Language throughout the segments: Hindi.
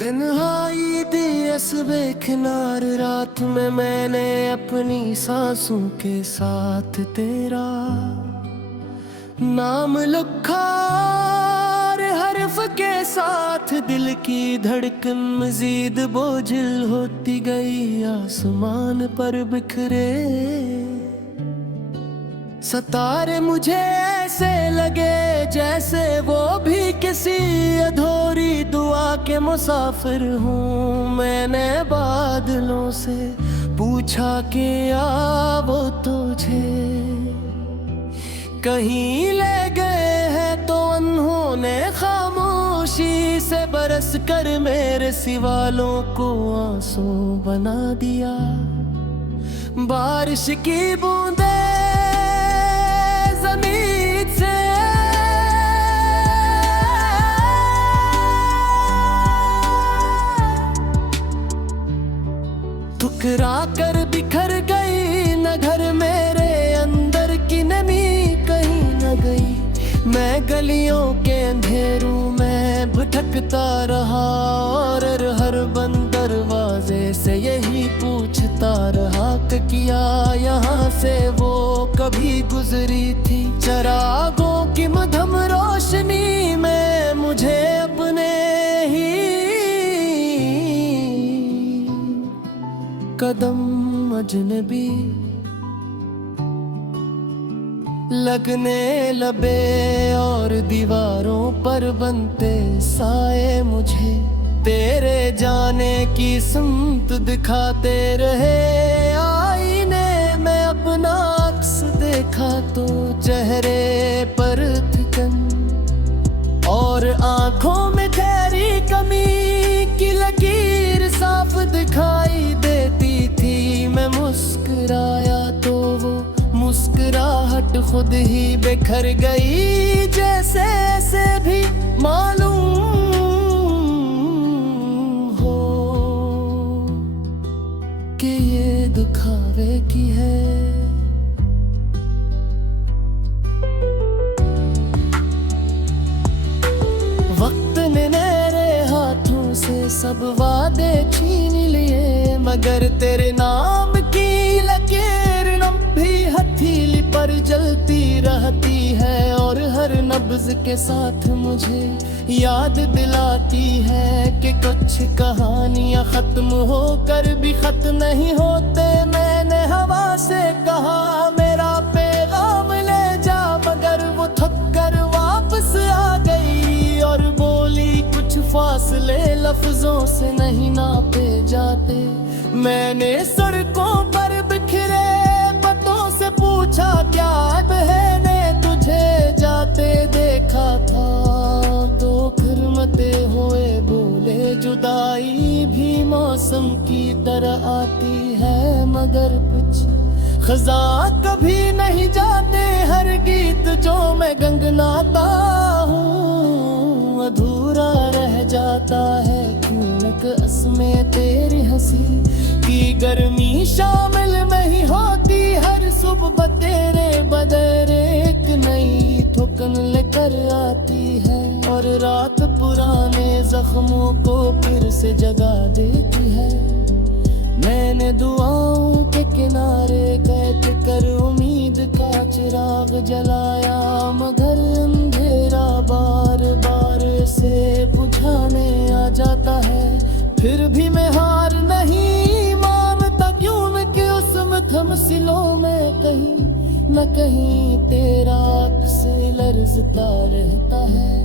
तन्हाई दी इस बेखिनार रात में मैंने अपनी सांसों के साथ तेरा नाम लिखा, और हर्फ के साथ दिल की धड़कन मजीद बोझिल होती गई। आसमान पर बिखरे सितारे मुझे ऐसे लगे जैसे वो भी किसी अधूरी दुआ के मुसाफिर हूँ। मैंने बादलों से पूछा कि आ वो तुझे कहीं ले गए हैं, तो उन्होंने खामोशी से बरस कर मेरे सिवालों को आंसू बना दिया। बारिश की बूंदे जमीन से ठुकरा कर बिखर गई, न घर मेरे अंदर की नमी कहीं न गई। मैं गलियों के अंधेरों में भटकता रहा, और हर बंद दरवाजे से यही पूछता रहा कि क्या यहाँ से वो कभी गुजरी थी। चरागों की मधम रोशनी में मुझे अपने ही कदम अजनबी लगने लबे, और दीवारों पर बनते साए मुझे तेरे जाने की सुमत दिखाते रहे। आईने में अपना अक्स देखा तो चेहरे पर थिकन, और आंखों में ठहरी कमी की लकीर साफ दिखाई देती थी। मैं मुस्कुराया तो वो मुस्कुराहट खुद ही बिखर गई, जैसे ऐसे भी मालूम हो कि ये दिखावे की है। वक्त ने मेरे हाथों से सब वादे छीन लिए, मगर तेरे नाम की लकीर लंबी हथेली पर जलती रहती है, और हर नब्ज के साथ मुझे याद दिलाती है कि कुछ कहानियां खत्म होकर भी खत नहीं होते। मैंने हवा से कहा मेरा पैगाम ले जा, मगर वो थक कर वापस आ गई और बोली कुछ फासले लफ्जों से नहीं नापे जाते। मैंने सड़कों पर बिखरे पतों से पूछा क्या बहने तुझे जाते देखा था, तो खिरमते हुए बोले जुदाई भी मौसम की तरह आती है, मगर कुछ खजा कभी नहीं जाते। हर गीत जो मैं गंगनाता हूँ अधूरा रह जाता है, क्यों न कसमें तेरी हंसी की गर्मी शामिल नहीं होती। हर सुबह तेरे बदर एक नई ठुकन लेकर आती है, और रात पुराने जख्मों को फिर से जगा देती है। मैंने दुआओं के किनारे कैद कर उम्मीद का चिराग जलाया, मगर अंधेरा बार बार से बुझाने आ जाता है। फिर भी मैं हार नहीं मानता, क्यों कि उस थमसिलों में कहीं न कहीं तेरा अक्स लर्जता रहता है।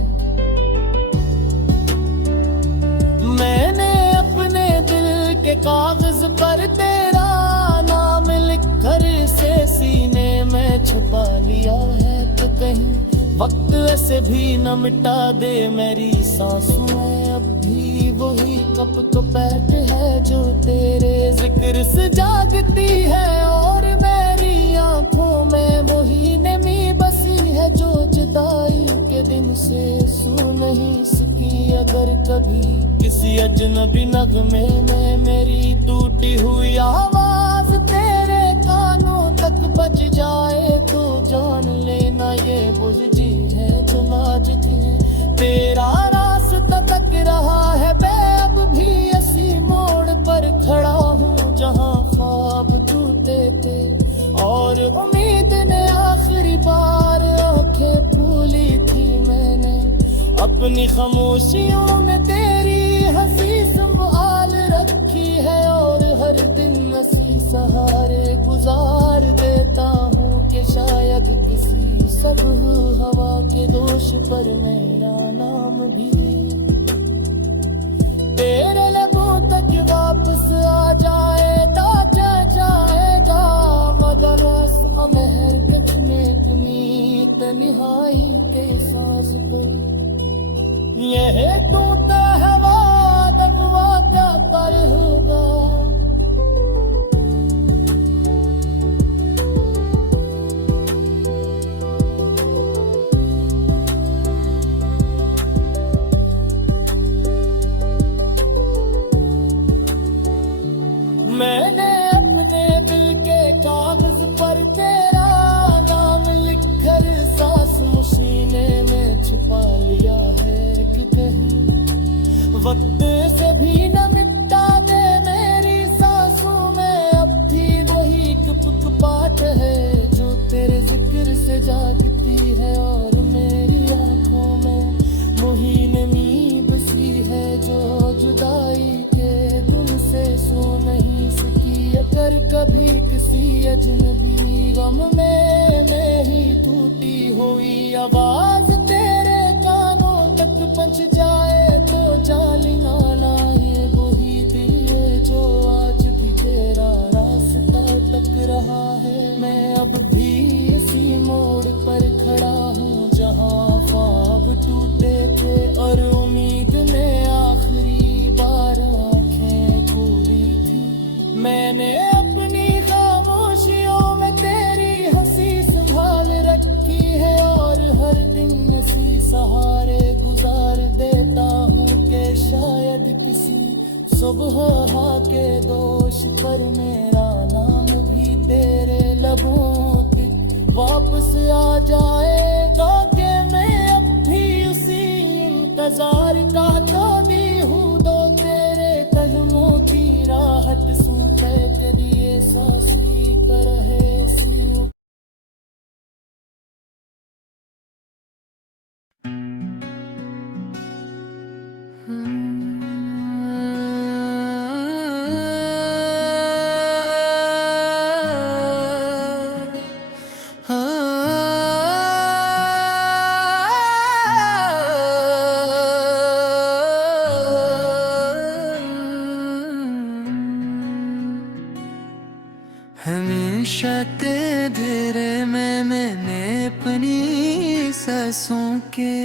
मैंने अपने दिल के कागज पर तेरा नाम लिखकर से सीने में छुपा लिया है, तो कहीं वक्त ऐसे भी न मिटा दे मेरी सांसों में। अब भी वही कप बैठ है जो तेरे जिक्र से जागती है, और मेरी आंखों में वही नमी बसी है जो जुदाई के दिन से सू नहीं सकी। अगर कभी किसी अजनबी नगमे में मेरी टूटी हुई आवाज तेरे कानों तक बज और उम्मीद ने आखिरी बार आंखें फूली थी मैंने। अपनी खामोशियों में तेरी हंसी संभाल रखी है और हर दिन हंसी सहारे गुजार देता हूँ कि शायद किसी सब हवा के दोष पर मेरा नाम भी तेरे लबों तक वापस आ जाएगा, जाएगा मगर अमहर कचने कमी तन्हाई के साज पर यह टूटा हवा दगवा क्या कर होगा। मैंने अपने दिल के कागज पर तेरा नाम लिखकर सांस मुसीने में छुपा लिया है कि कहीं वक्त से भी न मिटता दे मेरी सांसों में अब भी वही कपकपाहट है जो तेरे जिक्र से जागती है और मेरी आंखों में वही नमी बसी है जो जुदाई के तुमसे सो नहीं सकी। अगर कभी किसी अजनबी गम में ही टूटी हुई आवाज तेरे कानों तक पहुंच जाए तो जाली ना लाए वही दिल है जो आज भी तेरा रास्ता तक रहा है। मैं अब भी इसी मोड़ पर खड़ा हूँ जहाँ ख्वाब टूटे थे और उम्मीद ने आखिरी बार आंखें खोली थी। मैंने अपनी खामोशियों में तेरी हंसी संभाल रखी है और हर दिन हंसी सहारे गुजार देता हूँ कि शायद किसी सुबह के दोष पर मेरा नाम भी तेरे लबों तक वापस आ जाएगा कि मैं अब भी उसी इंतजार का तो दी हूँ दो तेरे कदमों की राहत सूखे करिए सासी तरह सी। हमेशा तेरे में मैंने अपनी सांसों के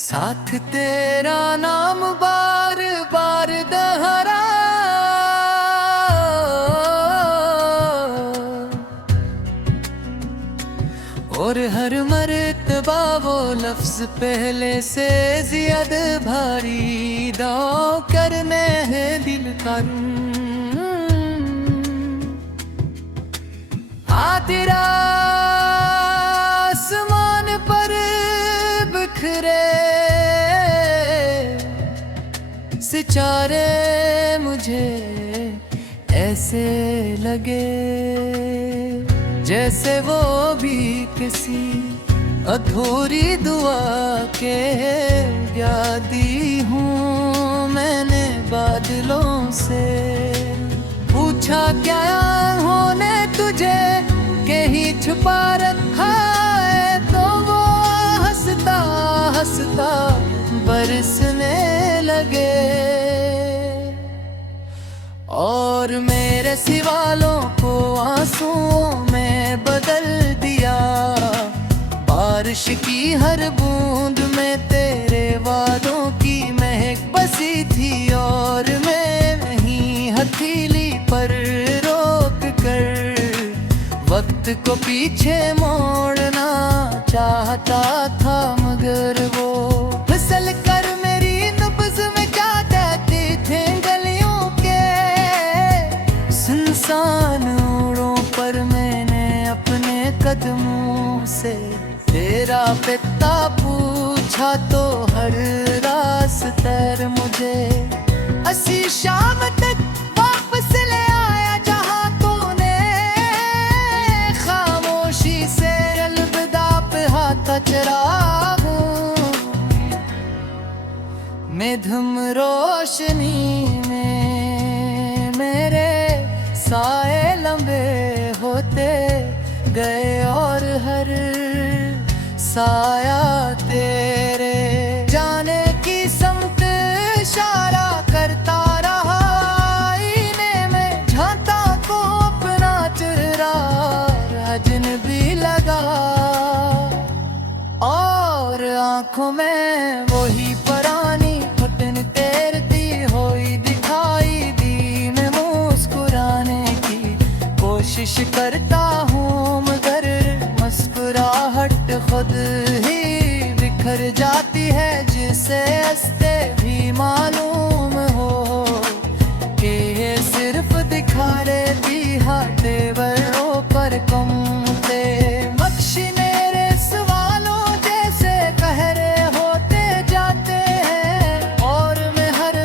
साथ तेरा नाम बार बार दोहराया और हर मर्तबा वो लफ्ज पहले से ज्यादा भारी दाव करने है दिल का तेरा आसमान पर बिखरे सितारे मुझे ऐसे लगे जैसे वो भी किसी अधूरी दुआ के यादी हूँ मैंने बादलों से पूछा क्या होने तुझे कहीं छुपा रखा है तो वो हंसता हंसता बरसने लगे और मेरे सिवालों को आंसुओं में बदल दिया। बारिश की हर बूंद में तेरे वादों की महक बसी थी और मैं वहीं हथेली पर रोक कर वक्त को पीछे मोड़ना चाहता था मगर वो फिसल कर मेरी नब्ज़ में क्या कहते थे गलियों के सुनसान ओरों पर मैंने अपने कदमों से तेरा पता पूछा तो हर रास्ते मुझे असी शाम तक वापस ले आया जहाँ तो निधम रोशनी में मेरे साए लंबे होते गए और हर साया तेरे जाने की समत इशारा करता रहा। आईने में झांका को अपना चेहरा अजनबी लगा और आंखों में वही पुरानी घुटन तैरती हुई दिखाई दी। मैं मुस्कुराने की कोशिश करता हूँ मगर मुस्कुराहट खुद ही बिखर जाती है, जिसे हंसते भी मालूम हो कि ये सिर्फ दिखा रही है तेवरों पर कम थे। मक्शी मेरे सवालों जैसे कहरे होते जाते हैं और मैं हर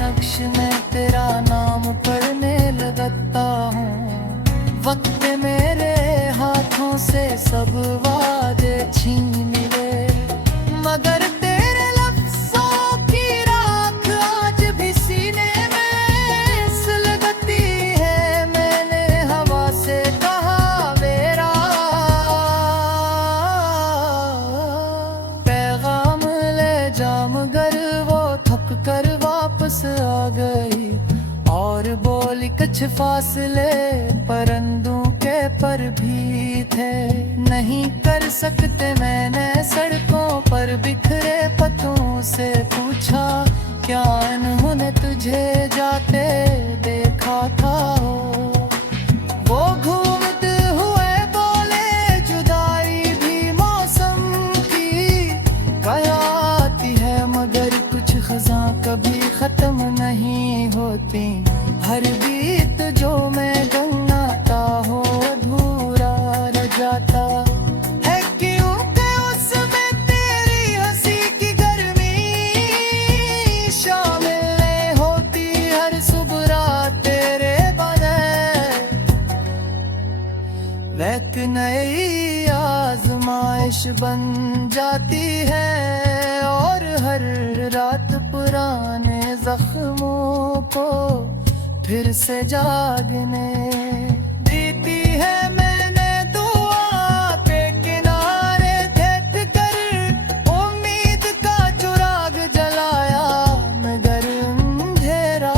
नक्श में तेरा नाम पढ़ने लगता हूँ। वक्त मेरे हाथों से सब वादे छीन ले मगर तेरे लफ्ज़ों की राख आज भी सीने में सुलगती है। मैंने हवा से कहा मेरा पैगाम ले जा मगर वो थक कर वापस आ गई और बोली कुछ फासले परिंदों के पर भी थे। नहीं कर सकते मैंने सड़कों पर बिखरे पत्तों से पूछा क्या इन्होंने तुझे जाते देखा था। वो घूमते हुए बोले जुदाई भी मौसम की आती है मगर कुछ खज़ां कभी खत्म नहीं होती। हर बीत जो मैं गंगाता हो अधूरा रह जाता है क्योंकि उसमें तेरी हंसी की गर्मी शामिल नहीं होती। हर सुबह तेरे बगैर एक नई आजमाइश बन जाती है और हर रात पुराने जख्मों को फिर से जागने देती है। मैंने दुआ के किनारे बैठ कर उम्मीद का चिराग जलाया मगर अंधेरा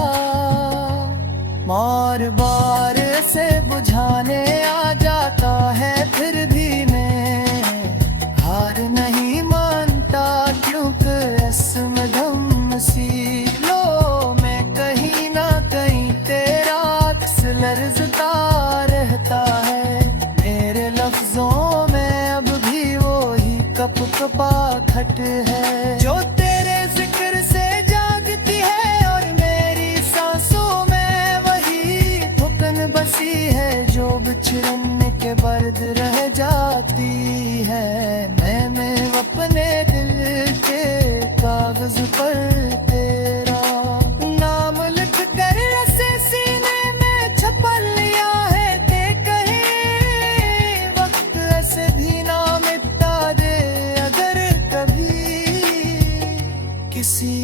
बार बार से बुझाने आ जाता है। फिर भी मैं हार नहीं मानता क्योंकि इसमें दम सी लो मैं कहीं ना कहीं तेरा अक्स लर्ज़ता रहता है। मेरे लफ्जों में अब भी वही कप कपा खट है जो तेरे जिक्र से जागती है और मेरी सांसों में वही धुकन बसी है जो बिछड़ने के बाद रह जाती है। मैं अपने दिल के कागज पर तेरा नाम लिख कर रसे सीने में छपा लिया है। ते कहीं वक्त ऐसे भी ना मिटा दे अगर कभी किसी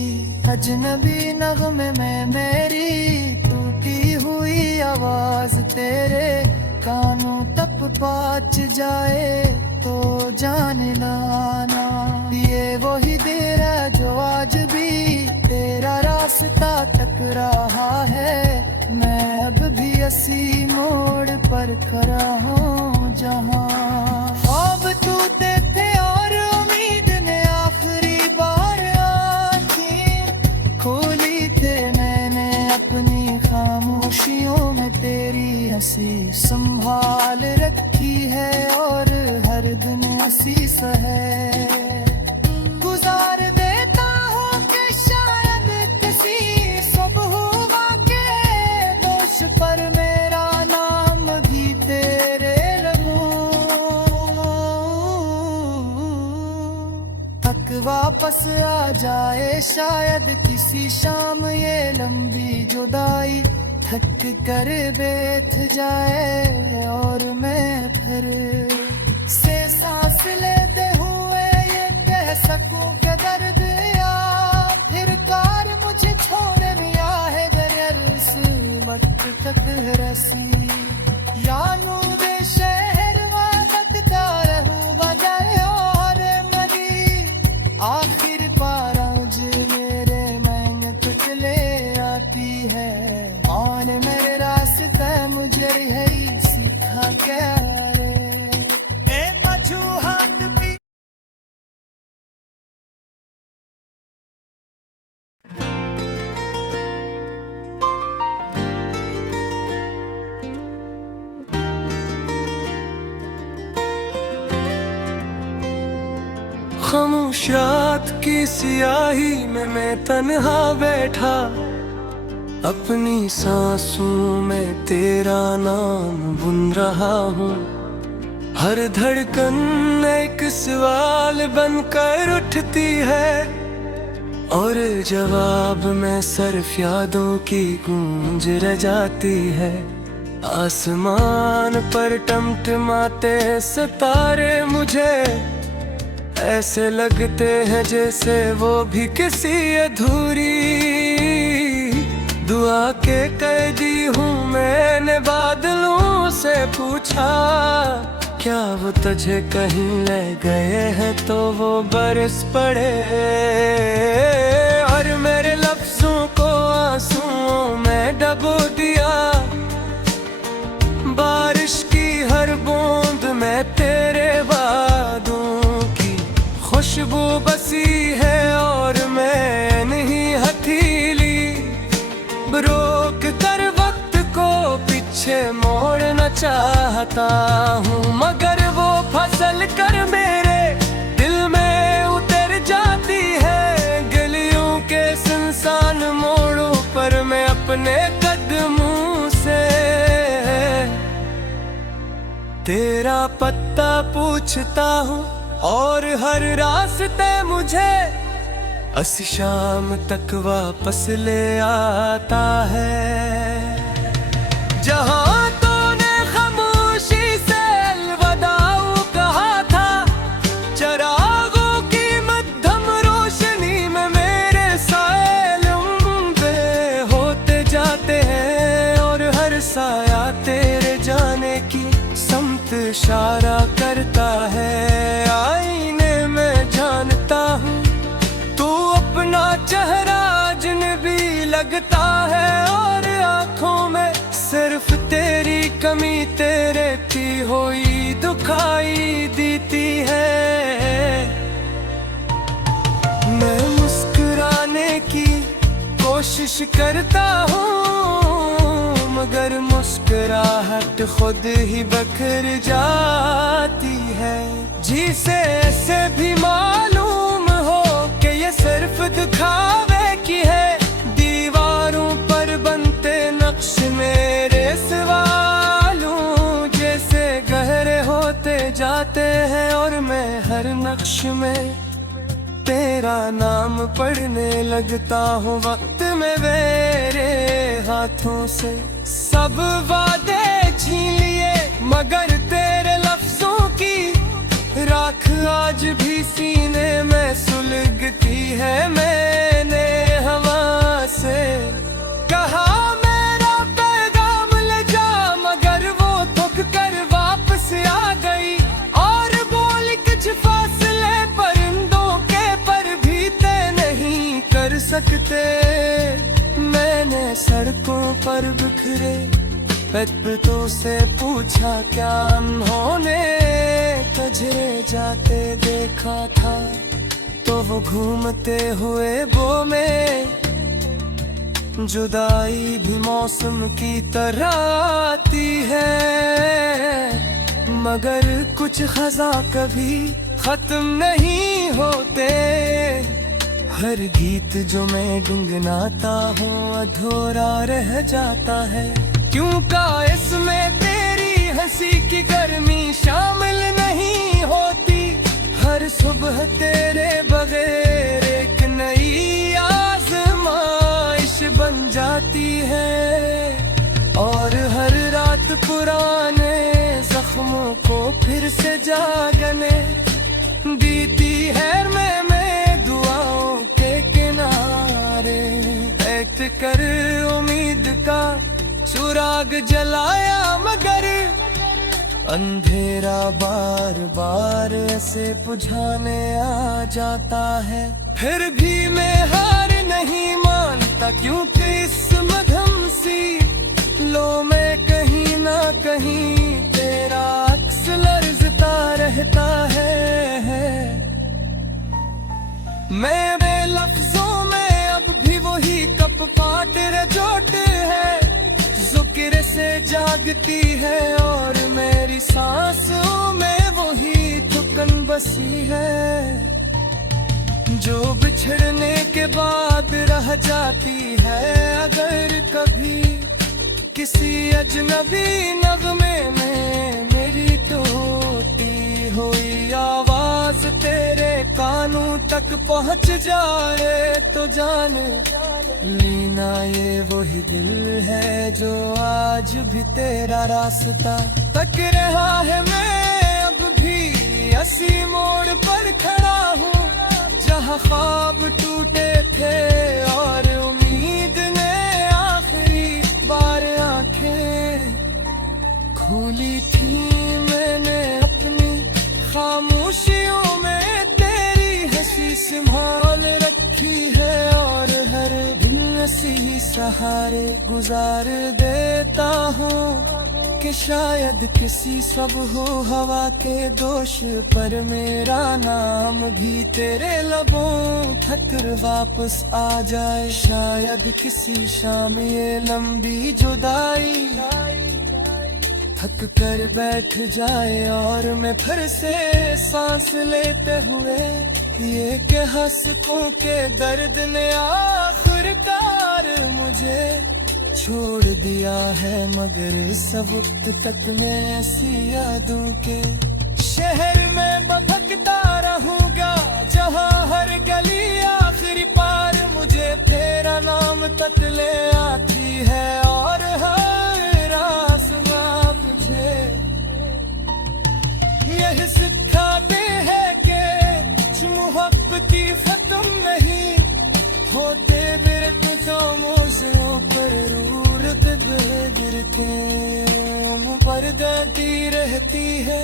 अजनबी नगमे में मेरी टूटी हुई आवाज तेरे कानों तक पहुंच जाए तो जान लाना। ये वही देर है जो आज भी तेरा रास्ता तक रहा है। मैं अब भी इसी मोड़ पर खड़ा हूँ जहाँ ख्वाब टूटे थे और उम्मीद ने आखिरी बार आँखें खोली थे। मैंने अपनी खामोशियों में तेरी हंसी संभाल रखी है और हर दिन हंसी है गुजार देता हूँ कि शायद किसी सुबह के दोष पर मेरा नाम भी तेरे लगूं। तक वापस आ जाए शायद किसी शाम ये लंबी जुदाई थक कर बैठ जाए और मैं फिर से सांस लेते हुए ये कह सकूं कि दर्द या फिर कार रसी यानू दे शहर में बकता रहूं बजाए और मरी आखिर पारौज मेरे मैंने पिटले आती है और मेरे रास्ते मुझे है सीखा क्या रे ए मजू हाथ भी खामोश रात की सियाही में मैं तन्हा बैठा अपनी सांसों में तेरा नाम बुन रहा हूँ। हर धड़कन एक सवाल बनकर उठती है और जवाब में सिर्फ यादों की गूंज रह जाती है। आसमान पर टमटमाते सितारे मुझे ऐसे लगते हैं जैसे वो भी किसी अधूरी दुआ के कैदी हूँ। मैंने बादलों से पूछा क्या वो तुझे कहीं ले गए हैं तो वो बरस पड़े और मेरे लफ्जों को आंसुओं में डबो दिया। बारिश की हर बूंद में तेरे वादों खुशबू बसी है और मैं नहीं हथेली रोक कर वक्त को पीछे मोड़ना चाहता हूँ मगर वो फसल कर मेरे दिल में उतर जाती है। गलियों के सुनसान मोड़ों पर मैं अपने कदमों से तेरा पत्ता पूछता हूँ और हर रास्ते मुझे असी शाम तक वापस ले आता है। जहाँ तूने खामोशी से अलविदाओ कहा था चरागों की मध्यम रोशनी में मेरे साए लंबे होते जाते हैं और हर साया तेरे जाने की समत इशारा करता है। आईने में जानता हूँ तू अपना चेहरा अजनबी लगता है और आँखों में सिर्फ तेरी कमी तेरे की हुई दुखाई देती है। मैं मुस्कुराने की कोशिश करता हूँ मगर मुस्कुराहट खुद ही बखर जाती है। जिसे ऐसे भी मालूम हो कि ये सिर्फ दिखावे की है दीवारों पर बनते नक्श मेरे सवालों जैसे गहरे होते जाते हैं और मैं हर नक्श में तेरा नाम पढ़ने लगता हूँ। वक्त में मेरे हाथों से सब वादे छीन लिए मगर तेरे लफ्जों की राख आज भी सीने में सुलगती है। मैंने हवा से कहा मेरा पैगाम ले जा मगर वो थक कर वापस आ गई और बोल कुछ फासले परिंदों के पर भी तय नहीं कर सकते। मैंने सड़कों पर बिखरे पत्तों से पूछा क्या उन्होंने तुझे जाते देखा था तो वो घूमते हुए बो में जुदाई भी मौसम की तरह आती है मगर कुछ खजा कभी खत्म नहीं होते। हर गीत जो मैं गुनगुनाता हूँ अधूरा रह जाता है क्यों का इसमें तेरी हंसी की गर्मी शामिल नहीं होती। हर सुबह तेरे बगैर एक नई आजमाइश बन जाती है और हर रात पुराने जख्मों को फिर से जागने देती है। मैं दुआओं के किनारे एक कर उम्मीद का सुराग जलाया मगर अंधेरा बार बार ऐसे बुझाने आ जाता है। फिर भी मैं हार नहीं मानता, क्योंकि इस मध्यम सी लो में कहीं ना कहीं तेरा अक्स लर्जता रहता है। मैं लफ्जों में अब भी वही कप पाट रजोट है, जुक्र से जागती है और मेरी सांसों में वही थुकन बसी है, जो बिछड़ने के बाद रह जाती है। अगर कभी किसी अजनबी नगमे में मेरी टूटी हुई आवाज तेरे कानों तक पहुंच जाए तो जान लेना ये वही दिल है जो आज भी तेरा रास्ता तक रहा है। मैं अब भी इसी मोड़ पर खड़ा हूँ जहाँ ख्वाब टूटे थे और उम्मीद ने आखिरी बार आंखें खोली थी। मैंने अपनी खामोशियों में तेरी हंसी संभाल रखी है और हर दिन ऐसी सहारे गुजार देता हूँ कि शायद किसी सब हो हवा के दोष पर मेरा नाम भी तेरे लबों तक वापस आ जाए। शायद किसी शाम ये लंबी जुदाई थक कर बैठ जाए और मैं फिर से सांस लेते हुए ये कि हंसकों के दर्द ने आखिरकार मुझे छोड़ दिया है। मगर इस वक्त तक मैं ऐसी यादों के शहर में भटकता रहूंगा जहाँ हर गली आखिरी पार मुझे तेरा नाम तक ले आती है और हर आसमां मुझे यह सिखाते हैं कि मोहब्बती खत्म नहीं होते मेरे मोज़ों पर रूरत गिर के पर गाती रहती है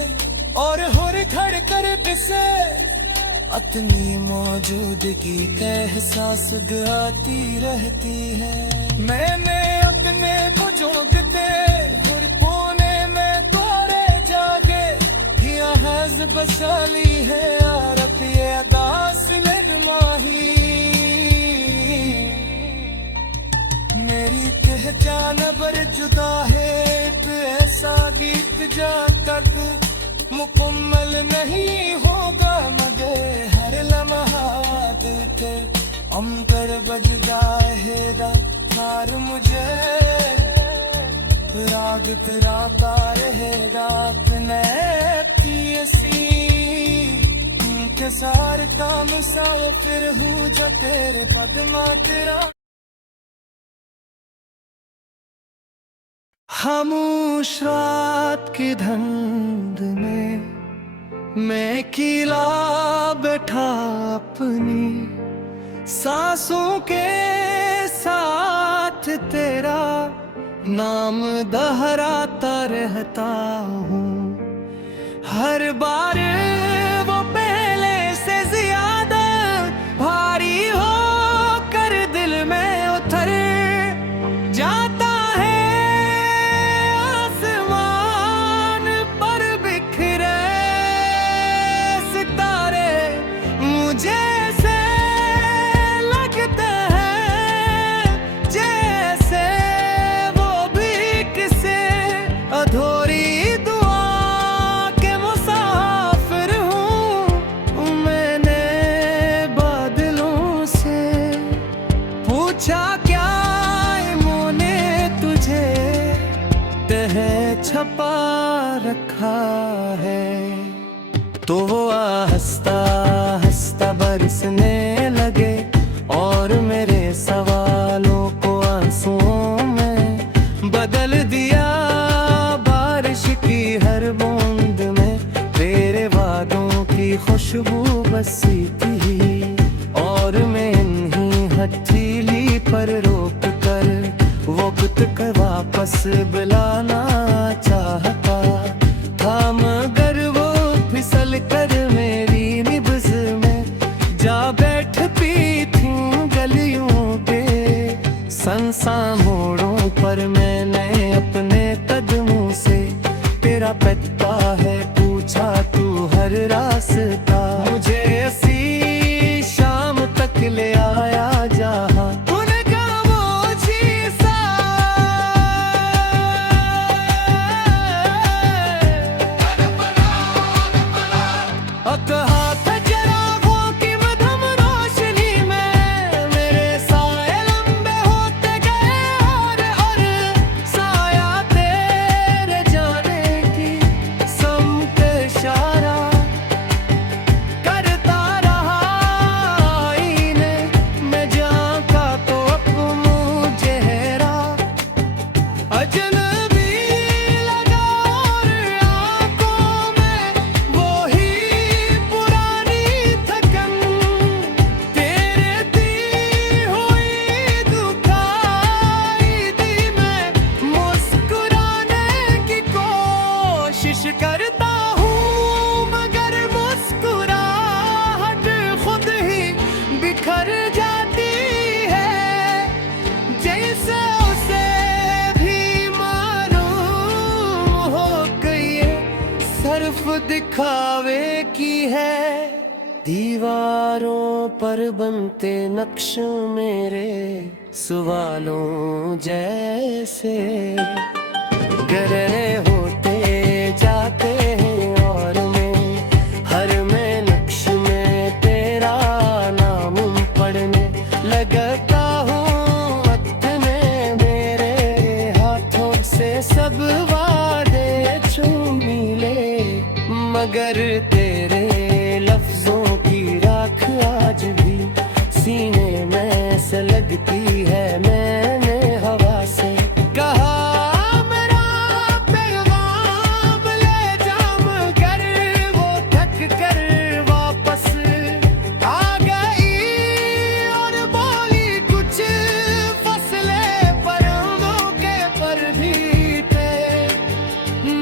और हुर खड़ कर पिसे अपनी मौजूदगी का एहसास आती रहती है। मैंने अपने को जोगते हुर कोने में तोड़े जागे किया हज बसा ली है यार ये अदास में माही मेरी पहचान बर जुदा है। ऐसा गीत जा तक मुकम्मल नहीं होगा मगर हर लम्हा दिल के अंदर बजदा है हार मुझे राग कराता रहेगा अपने ऐसी इंतजार का मुसाफिर हूँ जो तेरे पदमा तेरा। खामोश रात की धुंध में मैं अकेला बैठा अपनी सांसों के साथ तेरा नाम दोहराता रहता हूँ। हर बार वो पहले से ज्यादा भारी हो कर दिल में उतर जाता छपा रखा है। तो वो हंसता हंसता बरसने लगे और मेरे सवालों को आंसुओं में बदल दिया। बारिश की हर बूंद में तेरे वादों की खुशबू बसी थी और मैं इन्हीं हथेली पर रोक कर वक्त का वापस बुलाना चाहता था, मगर वो फिसल कर मेरी निब्ज़ में जा बैठती थी गलियों के संसा मोड़ों पर। मैंने अपने कदमों से तेरा पता है पूछा, तू हर रास्ता मुझे ऐसी शाम तक ले आया जहाँ उनका वो शीशा कहा था चरागों की मध्यम रोशनी में मेरे साए लंबे होते गए और साया तेरे जाने की समत इशारा करता रहा। आईने में झांका तो अपना चेहरा अजनबी लगा और आंखों में वो ही पुरानी थकन तेरे दी हुई दुखाई दी। मैं मुस्कुराने की कोशिश करता हूँ मगर मुस्कुराहट खुद ही बिखर जाती है, जैसे उसे भी मालूम हो कि ये सिर्फ दिखावे की है। दीवारों पर बनते नक्श मेरे सवालों जैसे गहरे होते जाते हैं और मैं हर में नक्श में तेरा नाम पढ़ने लगता हूँ। वक्त ने मेरे हाथों से सब वादे छीन ले, मगर तेरे लफ्जों की राख आज भी सीने में से लगती है। मैंने हवा से कहा मेरा पैगाम ले जा, मगर वो थक कर वापस आ गई और बोली कुछ फसलें परंदों के पर भी थे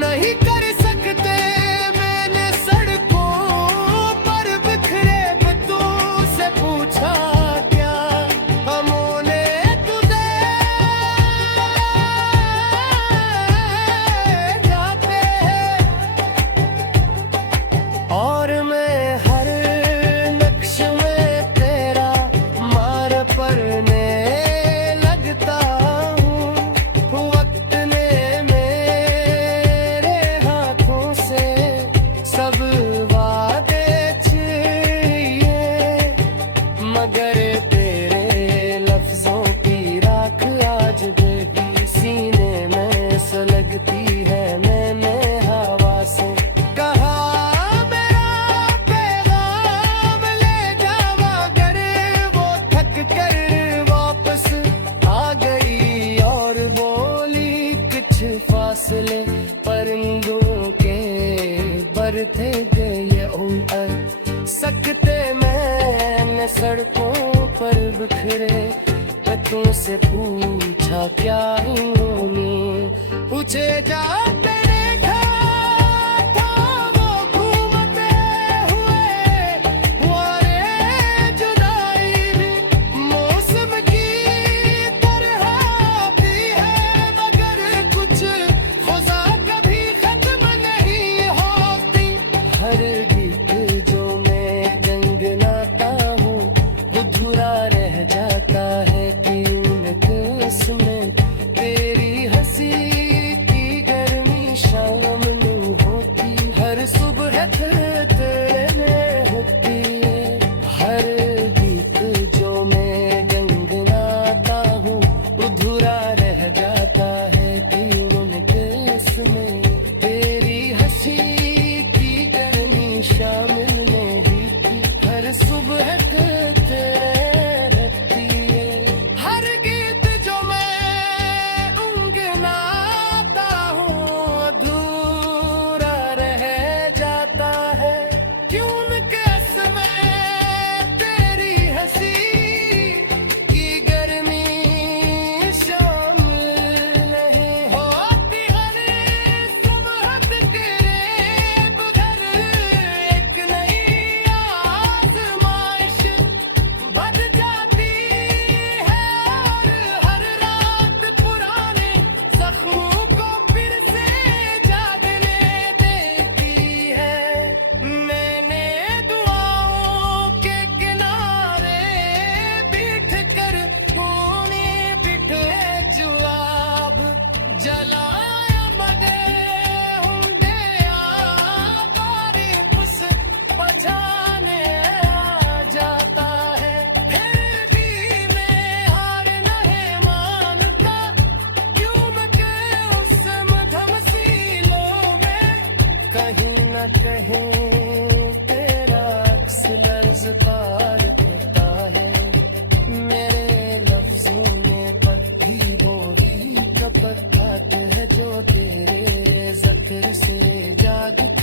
नहीं कर सकते। मैंने सड़कों पर बिखरे बतों से पूछा क्या हमने तुझे जाते हैं, और मैं हर नक्श में तेरा मार पड़ने लगता हूँ। वक्त ने मेरे हाथों से सब वादे छीने, मगर तेरे लफ्जों की राख आज भी सीने में सुलगती है। मैंने हवा से कहा मेरा पैगाम ले जा, मगर वो थक कर वापस आ गई और बोली कुछ फासले परिंदों के बढ़ते गए ऊपर सकते। मैंने सड़कों पर बिखरे पत्तों से पूछा क्या इन्होंने पूछे जाते देखा था वो घूमते हुए फुहारे जुदाई भी मौसम की तरह आती है, मगर कुछ ख़ुदा कभी खत्म नहीं होती। हर गीत जो मैं गनगनाता हूँ वो अधूरा रह जाता है कि उन उसमें तेरी हंसी की गर्मी न कहें तेरा अक्स लर्ज़दार होता है मेरे लफ्जों में पत्ती बोवी का पत्ता है जो तेरे ज़िक्र से जागता